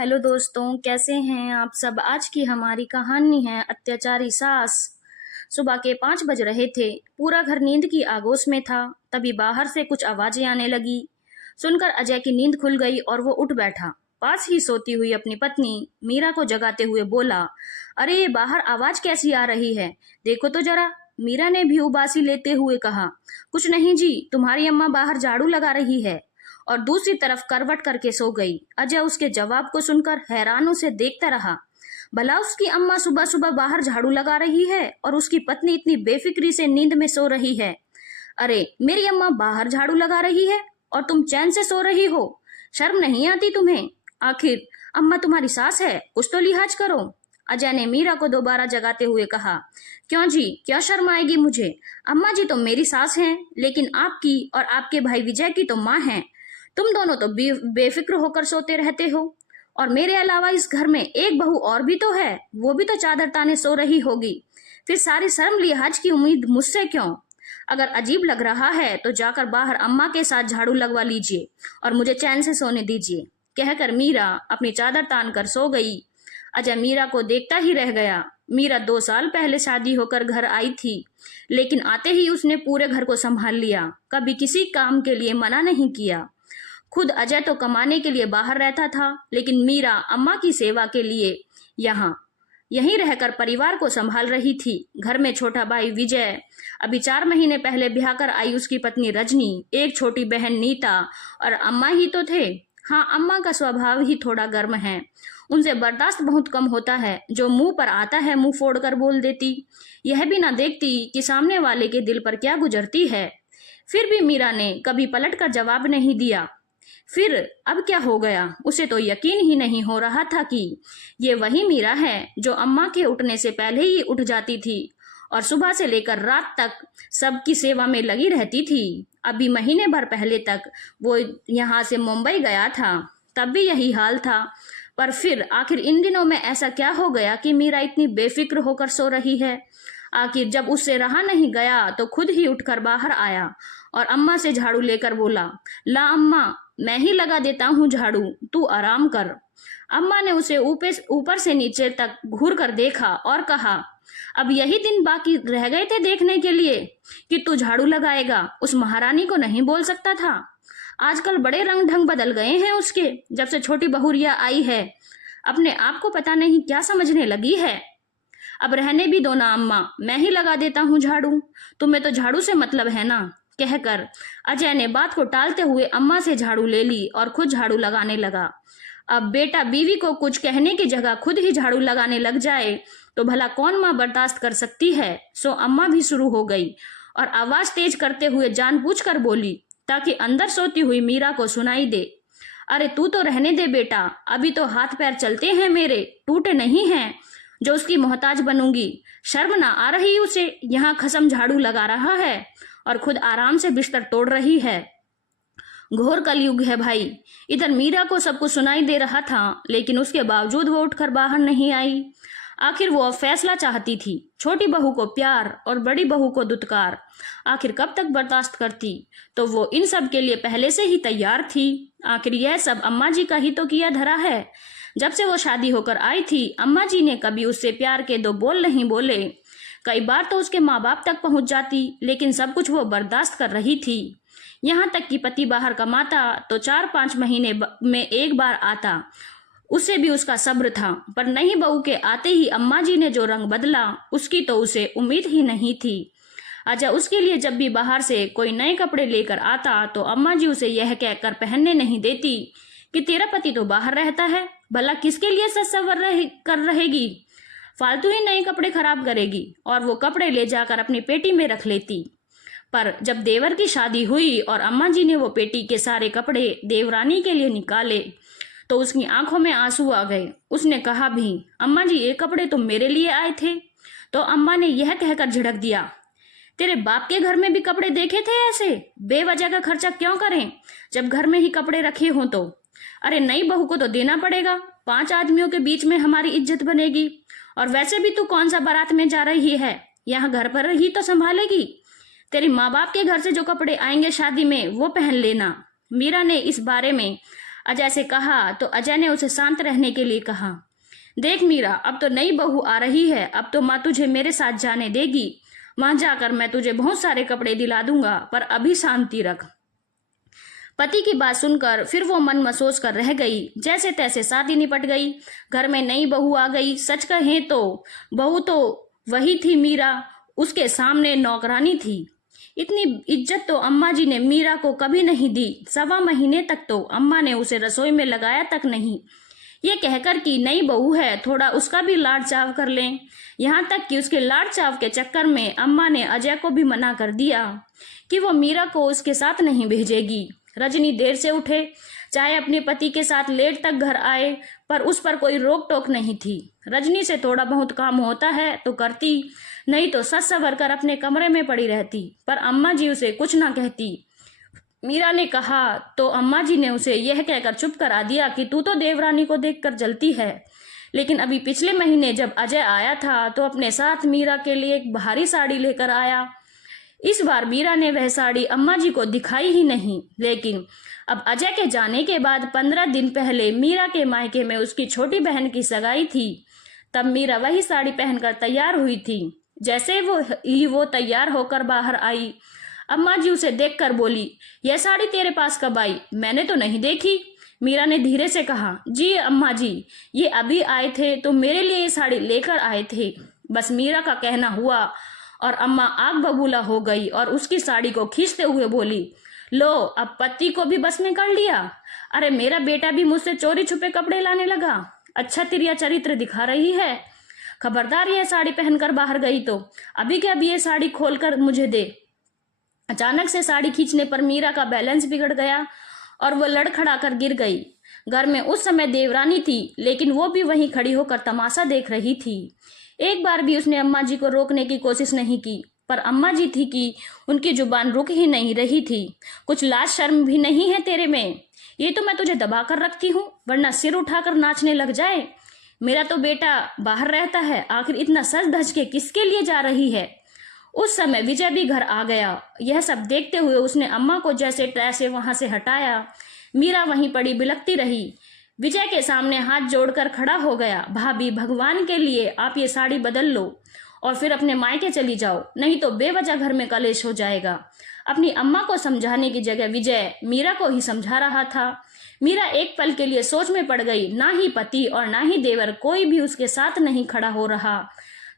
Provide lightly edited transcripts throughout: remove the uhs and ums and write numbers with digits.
Hello दोस्तों, कैसे हैं आप सब। आज की हमारी कहानी है अत्याचारी सास। सुबह के 5 बज रहे थे। पूरा घर नींद की आगोश में था। तभी बाहर से कुछ आवाजें आने लगी। सुनकर अजय की नींद खुल गई और वो उठ बैठा। पास ही सोती हुई अपनी पत्नी मीरा को जगाते हुए बोला, अरे ये बाहर आवाज कैसी आ रही है, देखो तो जरा। मीरा ने भी उबासी लेते हुए कहा, कुछ नहीं जी, तुम्हारी अम्मा बाहर झाड़ू लगा रही है। और दूसरी तरफ करवट करके सो गई। अजय उसके जवाब को सुनकर हैरान उसे देखता रहा। भला उसकी अम्मा सुबह सुबह बाहर झाड़ू लगा रही है और उसकी पत्नी इतनी बेफिक्री से नींद में सो रही है। अरे, मेरी अम्मा बाहर झाड़ू लगा रही है और तुम चैन से सो रही हो। शर्म नहीं आती तुम्हें? आखिर अम्मा तुम्हारी सास है, कुछ तो लिहाज करो। अजय ने मीरा को दोबारा जगाते हुए कहा, क्यों जी, क्या शर्म आएगी मुझे? अम्मा जी तो मेरी सास हैं, लेकिन आपकी और आपके भाई विजय की तो माँ हैं। तुम दोनों तो बेफिक्र होकर सोते रहते हो। और मेरे अलावा इस घर में एक बहू और भी तो है, वो भी तो चादर ताने सो रही होगी। फिर सारी शर्म लिहाज की उम्मीद मुझसे क्यों? अगर अजीब लग रहा है तो जाकर बाहर अम्मा के साथ झाड़ू लगवा लीजिए और मुझे चैन से सोने दीजिए। कहकर मीरा अपनी चादर तान कर सो गई। अजय मीरा को देखता ही रह गया। मीरा 2 साल पहले शादी होकर घर आई थी, लेकिन आते ही उसने पूरे घर को संभाल लिया, कभी किसी काम के लिए मना नहीं किया। खुद अजय तो कमाने के लिए बाहर रहता था, लेकिन मीरा अम्मा की सेवा के लिए यहीं रहकर परिवार को संभाल रही थी। घर में छोटा भाई विजय, अभी 4 महीने पहले ब्याह कर आई उसकी पत्नी रजनी, एक छोटी बहन नीता और अम्मा ही तो थे। हाँ, अम्मा का स्वभाव ही थोड़ा गर्म है। उनसे बर्दाश्त बहुत कम होता है। जो मुंह पर आता है मुंह फोड़ कर बोल देती, यह भी ना देखती कि सामने वाले के दिल पर क्या गुजरती है। फिर भी मीरा ने कभी पलट कर जवाब नहीं दिया। फिर अब क्या हो गया? उसे तो यकीन ही नहीं हो रहा था कि ये वही मीरा है जो अम्मा के उठने से पहले ही उठ जाती थी और सुबह से लेकर रात तक सबकी सेवा में लगी रहती थी। अभी महीने भर पहले तक वो यहाँ से मुंबई गया था, तब भी यही हाल था। पर फिर आखिर इन दिनों में ऐसा क्या हो गया कि मीरा इतनी बेफिक्र होकर सो रही है? आखिर जब उससे रहा नहीं गया तो खुद ही उठकर बाहर आया और अम्मा से झाड़ू लेकर बोला, ला अम्मा, मैं ही लगा देता हूँ झाड़ू, तू आराम कर। अम्मा ने उसे ऊपर से नीचे तक घूर कर देखा और कहा, अब यही दिन बाकी रह गए थे देखने के लिए कि तू झाड़ू लगाएगा। उस महारानी को नहीं बोल सकता था? आजकल बड़े रंग ढंग बदल गए हैं उसके, जब से छोटी बहुरिया आई है। अपने आप को पता नहीं क्या समझने लगी है। अब रहने भी दो ना अम्मा, मैं ही लगा देता हूँ झाड़ू, तुम्हें तो झाड़ू से मतलब है ना। कहकर अजय ने बात को टालते हुए अम्मा से झाड़ू ले ली और खुद झाड़ू लगाने लगा। अब बेटा बीवी को कुछ कहने की जगह खुद ही झाड़ू लगाने लग जाए तो भला कौन माँ बर्दाश्त कर सकती है। सो अम्मा भी शुरू हो गई और आवाज तेज करते हुए जानबूझकर बोली, ताकि अंदर सोती हुई मीरा को सुनाई दे, अरे तू तो रहने दे बेटा, अभी तो हाथ पैर चलते हैं मेरे, टूटे नहीं हैं जो उसकी मोहताज बनूंगी। शर्म ना आ रही उसे? यहाँ खसम झाड़ू लगा रहा है और खुद आराम से बिस्तर तोड़ रही है। घोर कलयुग है भाई। इधर मीरा को सब कुछ सुनाई दे रहा था, लेकिन उसके बावजूद वो उठकर बाहर नहीं आई। आखिर वो अब फैसला चाहती थी, छोटी बहू को प्यार और बड़ी बहू को दुत्कार। आखिर कब तक बर्दाश्त करती? तो वो इन सब के लिए पहले से ही तैयार थी। आखिर यह सब अम्मा जी का ही तो किया धरा है। जब से वो शादी होकर आई थी, अम्मा जी ने कभी उससे प्यार के 2 बोल नहीं बोले। कई बार तो उसके माँ बाप तक पहुंच जाती, लेकिन सब कुछ वो बर्दाश्त कर रही थी। यहाँ तक कि पति बाहर कमाता तो 4-5 महीने में एक बार आता, उससे भी उसका सब्र था। पर नहीं, बहू के आते ही अम्मा जी ने जो रंग बदला, उसकी तो उसे उम्मीद ही नहीं थी। अजय उसके लिए जब भी बाहर से कोई नए कपड़े लेकर आता तो अम्मा जी उसे यह कहकर पहनने नहीं देती कि तेरा पति तो बाहर रहता है, भला किसके लिए सज संवर कर रहेगी, फालतू ही नए कपड़े खराब करेगी। और वो कपड़े ले जाकर अपनी पेटी में रख लेती। पर जब देवर की शादी हुई और अम्मा जी ने वो पेटी के सारे कपड़े देवरानी के लिए निकाले तो उसकी आंखों में आंसू आ गए। उसने कहा भी, अम्मा जी ये कपड़े तो मेरे लिए आए थे। तो अम्मा ने यह कहकर झिड़क दिया, तेरे बाप के घर में भी कपड़े देखे थे ऐसे? बेवजह का खर्चा क्यों करें जब घर में ही कपड़े रखे हों तो? अरे नई बहू को तो देना पड़ेगा, 5 आदमियों के बीच में हमारी इज्जत बनेगी। और वैसे भी तू कौन सा बारात में जा रही है, यहाँ घर पर ही तो संभालेगी। तेरी माँ बाप के घर से जो कपड़े आएंगे शादी में वो पहन लेना। मीरा ने इस बारे में अजय से कहा तो अजय ने उसे शांत रहने के लिए कहा, देख मीरा, अब तो नई बहू आ रही है, अब तो माँ तुझे मेरे साथ जाने देगी। वहां जाकर मैं तुझे बहुत सारे कपड़े दिला दूंगा, पर अभी शांति रख। पति की बात सुनकर फिर वो मन मसोस कर रह गई। जैसे तैसे शादी निपट गई, घर में नई बहू आ गई। सच कहें तो बहू तो वही थी मीरा, उसके सामने नौकरानी थी। इतनी इज्जत तो अम्मा जी ने मीरा को कभी नहीं दी। 1.25 महीने तक तो अम्मा ने उसे रसोई में लगाया तक नहीं। ये कहकर कि नई बहू है, थोड़ा उसका भी लाड़ चाव कर लें। यहाँ तक कि उसके लाड़ चाव के चक्कर में अम्मा ने अजय को भी मना कर दिया कि वो मीरा को उसके साथ नहीं भेजेगी। रजनी देर से उठे, चाहे अपने पति के साथ लेट तक घर आए, पर उस पर कोई रोक टोक नहीं थी। रजनी से थोड़ा बहुत काम होता है तो करती, नहीं तो सच सवर कर अपने कमरे में पड़ी रहती, पर अम्मा जी उसे कुछ ना कहती। मीरा ने कहा तो अम्मा जी ने उसे यह कहकर चुप करा दिया कि तू तो देवरानी को देखकर जलती है। लेकिन अभी पिछले महीने जब अजय आया था तो अपने साथ मीरा के लिए एक भारी साड़ी लेकर आया। इस बार मीरा ने वह साड़ी अम्मा जी को दिखाई ही नहीं। लेकिन अब अजय के जाने के बाद 15 दिन पहले मीरा के मायके में उसकी छोटी बहन की सगाई थी। तब मीरा वही साड़ी पहनकर तैयार हुई थी। जैसे वो तैयार होकर बाहर आई, अम्मा जी उसे देखकर बोली, यह साड़ी तेरे पास कब आई? मैंने तो नहीं देखी। मीरा ने धीरे से कहा, जी अम्मा जी, ये अभी आए थे तो मेरे लिए ये साड़ी लेकर आए थे। बस मीरा का कहना हुआ और अम्मा आग बबूला हो गई और उसकी साड़ी को खींचते हुए बोली, लो अब पति को भी बस में कर लिया। अरे मेरा बेटा भी मुझसे चोरी छुपे कपड़े लाने लगा। अच्छा तिरिया चरित्र दिखा रही है। खबरदार यह साड़ी पहनकर बाहर गई तो अभी के अभी ये साड़ी खोलकर मुझे दे। अचानक से साड़ी खींचने पर मीरा का बैलेंस बिगड़ गया और वो लड़खड़ा कर गिर गई। घर में उस समय देवरानी थी, लेकिन वो भी वहीं खड़ी होकर तमाशा देख रही थी। एक बार भी उसने अम्मा जी को रोकने की कोशिश नहीं की, पर अम्मा जी थी कि उनकी जुबान रुक ही नहीं रही थी। कुछ लाज शर्म भी नहीं है तेरे में? ये तो मैं तुझे दबा कर रखती हूँ, वरना सिर उठाकर नाचने लग जाए। मेरा तो बेटा बाहर रहता है, आखिर इतना सज धज के किसके लिए जा रही है? उस समय विजय भी घर आ गया। यह सब देखते हुए उसने अम्मा को जैसे तैसे वहां से हटाया। मीरा वहीं पड़ी बिलखती रही। विजय के सामने हाथ जोड़कर खड़ा हो गया, भाभी भगवान के लिए आप ये साड़ी बदल लो और फिर अपने मायके चली जाओ, नहीं तो बेवजह घर में कलेश हो जाएगा। अपनी अम्मा को समझाने की जगह विजय मीरा को ही समझा रहा था। मीरा एक पल के लिए सोच में पड़ गई। ना ही पति और ना ही देवर, कोई भी उसके साथ नहीं खड़ा हो रहा।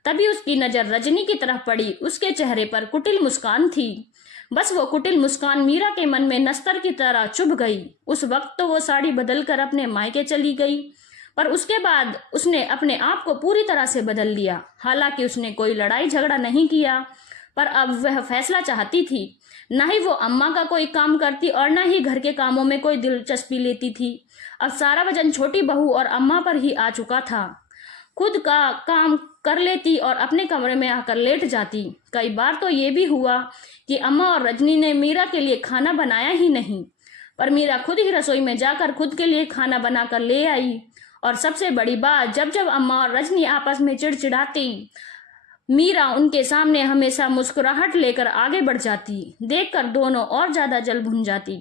तभी उसकी नजर रजनी की तरफ पड़ी। उसके चेहरे पर कुटिल मुस्कान थी। बस वो कुटिल मुस्कान मीरा के मन में नस्तर की तरह चुभ गई। उस वक्त तो वो साड़ी बदलकर अपने मायके चली गई, पर उसके बाद उसने अपने आप को पूरी तरह से बदल लिया। हालांकि उसने कोई लड़ाई झगड़ा नहीं किया, पर अब वह फैसला चाहती थी। न ही वो अम्मा का कोई काम करती और न ही घर के कामों में कोई दिलचस्पी लेती थी। अब सारा वजन छोटी बहू और अम्मा पर ही आ चुका था। खुद का काम कर लेती और अपने कमरे में आकर लेट जाती। कई बार तो ये भी हुआ कि अम्मा और रजनी ने मीरा के लिए खाना बनाया ही नहीं, पर मीरा खुद ही रसोई में जाकर खुद के लिए खाना बनाकर ले आई। और सबसे बड़ी बात, जब जब अम्मा और रजनी आपस में चिड़चिड़ाती, मीरा उनके सामने हमेशा मुस्कुराहट लेकर आगे बढ़ जाती। देखकर दोनों और ज्यादा जल भुन जाती।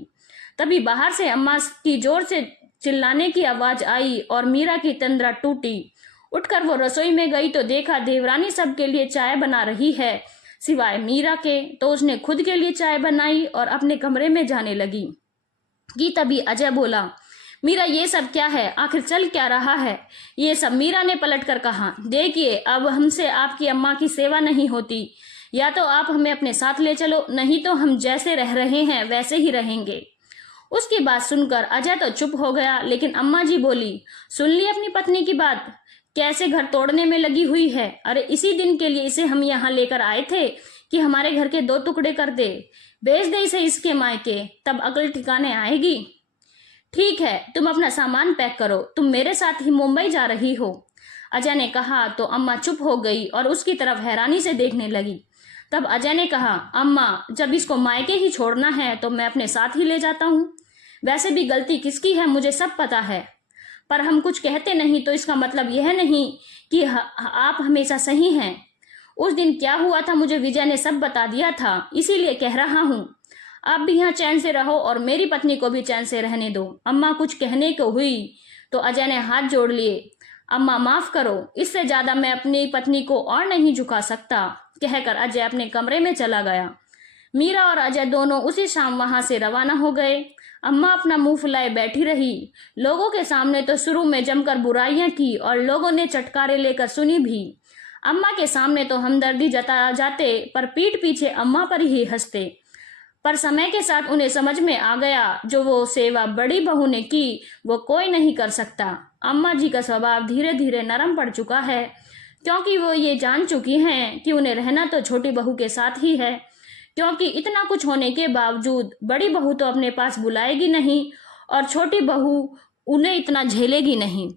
तभी बाहर से अम्मा की जोर से चिल्लाने की आवाज आई और मीरा की तंद्रा टूटी। उठकर वो रसोई में गई तो देखा देवरानी सबके लिए चाय बना रही है, सिवाय मीरा के। तो उसने खुद के लिए चाय बनाई और अपने कमरे में जाने लगी कि तभी अजय बोला, मीरा ये सब क्या है? आखिर चल क्या रहा है ये सब? मीरा ने पलटकर कहा, देखिए अब हमसे आपकी अम्मा की सेवा नहीं होती। या तो आप हमें अपने साथ ले चलो, नहीं तो हम जैसे रह रहे हैं वैसे ही रहेंगे। उसकी बात सुनकर अजय तो चुप हो गया, लेकिन अम्मा जी बोली, सुन ली अपनी पत्नी की बात, कैसे घर तोड़ने में लगी हुई है। अरे इसी दिन के लिए इसे हम यहाँ लेकर आए थे कि हमारे घर के 2 टुकड़े कर दे, बेच दे इसे इसके मायके, तब अकल ठिकाने आएगी। ठीक है, तुम अपना सामान पैक करो, तुम मेरे साथ ही मुंबई जा रही हो। अजय ने कहा तो अम्मा चुप हो गई और उसकी तरफ हैरानी से देखने लगी। तब अजय ने कहा, अम्मा जब इसको मायके ही छोड़ना है तो मैं अपने साथ ही ले जाता हूँ। वैसे भी गलती किसकी है मुझे सब पता है, पर हम कुछ कहते नहीं तो इसका मतलब यह नहीं कि आप हमेशा सही हैं। उस दिन क्या हुआ था मुझे विजय ने सब बता दिया था, इसीलिए कह रहा हूँ। आप भी यहाँ चैन से रहो और मेरी पत्नी को भी चैन से रहने दो। अम्मा कुछ कहने को हुई तो अजय ने हाथ जोड़ लिए। अम्मा माफ करो, इससे ज्यादा मैं अपनी पत्नी को और नहीं झुका सकता, कहकर अजय अपने कमरे में चला गया। मीरा और अजय दोनों उसी शाम वहां से रवाना हो गए। अम्मा अपना मुंह फुलाए बैठी रही। लोगों के सामने तो शुरू में जमकर बुराइयां की और लोगों ने चटकारे लेकर सुनी भी। अम्मा के सामने तो हमदर्दी जता जाते पर पीठ पीछे अम्मा पर ही हंसते। पर समय के साथ उन्हें समझ में आ गया जो वो सेवा बड़ी बहू ने की वो कोई नहीं कर सकता। अम्मा जी का स्वभाव धीरे धीरे नरम पड़ चुका है, क्योंकि वो ये जान चुकी हैं कि उन्हें रहना तो छोटी बहू के साथ ही है, क्योंकि इतना कुछ होने के बावजूद बड़ी बहू तो अपने पास बुलाएगी नहीं और छोटी बहू उन्हें इतना झेलेगी नहीं।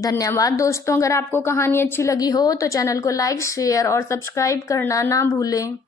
धन्यवाद दोस्तों। अगर आपको कहानी अच्छी लगी हो तो चैनल को लाइक, शेयर और सब्सक्राइब करना ना भूलें।